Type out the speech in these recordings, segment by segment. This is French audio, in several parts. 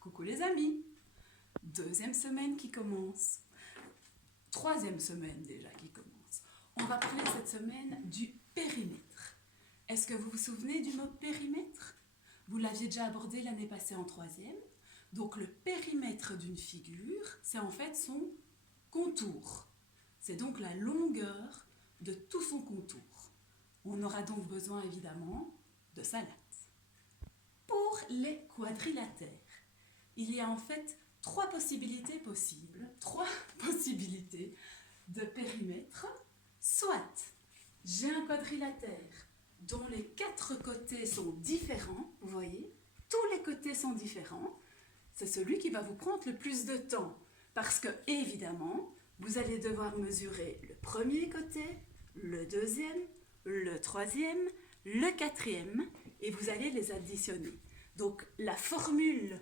Coucou les amis, deuxième semaine qui commence, troisième semaine déjà qui commence. On va parler cette semaine du périmètre. Est-ce que vous vous souvenez du mot périmètre? Vous l'aviez déjà abordé l'année passée en troisième. Donc le périmètre d'une figure, c'est en fait son contour. C'est donc la longueur de tout son contour. On aura donc besoin évidemment de sa latte. Pour les quadrilatères, il y a en fait trois possibilités de périmètre. Soit j'ai un quadrilatère dont les quatre côtés sont différents, vous voyez, tous les côtés sont différents, c'est celui qui va vous prendre le plus de temps, parce que évidemment, vous allez devoir mesurer le premier côté, le deuxième, le troisième, le quatrième, et vous allez les additionner. Donc la formule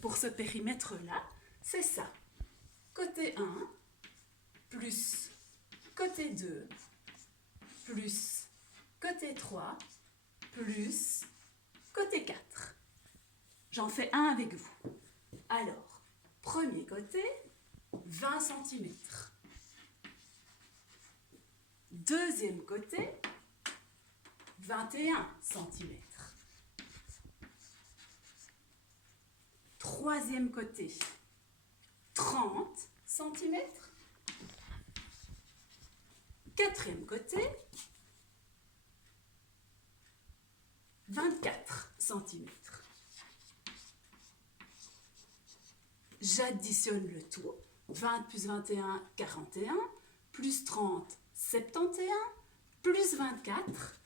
pour ce périmètre-là, c'est ça. Côté 1 plus côté 2 plus côté 3 plus côté 4. J'en fais un avec vous. Alors, premier côté, 20 cm. Deuxième côté, 21 cm. Troisième côté, 30 cm. Quatrième côté, 24 cm. J'additionne le tout. 20 plus 21, 41, plus 30, 71, plus 24.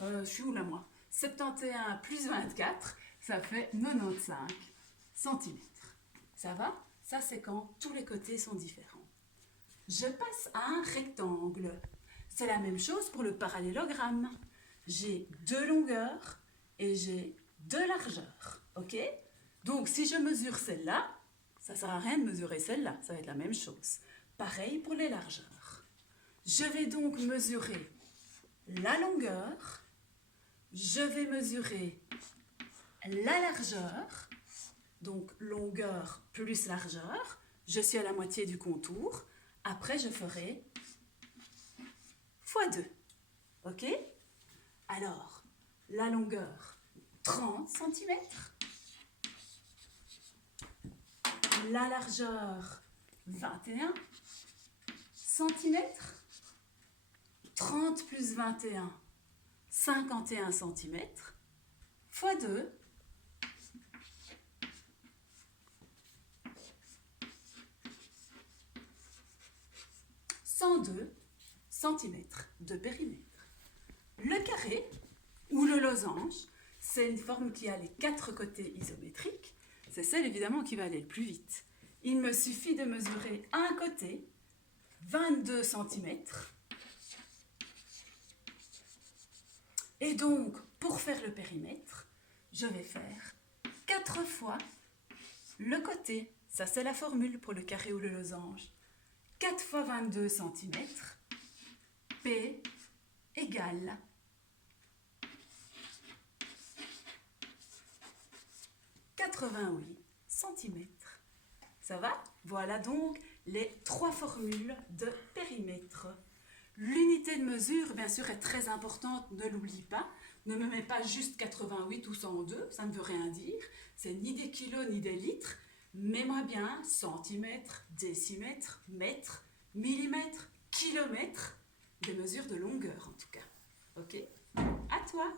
Je suis où là moi? 71 plus 24, ça fait 95 cm. Ça va? Ça, c'est quand tous les côtés sont différents. Je passe à un rectangle. C'est la même chose pour le parallélogramme. J'ai deux longueurs et j'ai deux largeurs. Ok? Donc, si je mesure celle-là, ça ne sert à rien de mesurer celle-là. Ça va être la même chose. Pareil pour les largeurs. Je vais donc mesurer la longueur. Je vais mesurer la largeur, donc longueur plus largeur. Je suis à la moitié du contour. Après, je ferai x 2. OK? Alors, la longueur, 30 cm. La largeur, 21 cm. 30 plus 21, 51 cm, x 2, 102 cm de périmètre. Le carré ou le losange, c'est une forme qui a les quatre côtés isométriques. C'est celle évidemment qui va aller le plus vite. Il me suffit de mesurer un côté, 22 cm. Et donc, pour faire le périmètre, je vais faire 4 fois le côté. Ça, c'est la formule pour le carré ou le losange. 4 fois 22 cm, P égale 88 cm. Ça va? Voilà donc les trois formules de périmètre. L'unité de mesure, bien sûr, est très importante, ne l'oublie pas. Ne me mets pas juste 88 ou 102, ça ne veut rien dire. C'est ni des kilos ni des litres. Mets-moi bien centimètres, décimètres, mètres, millimètres, kilomètres, des mesures de longueur en tout cas. Ok? À toi!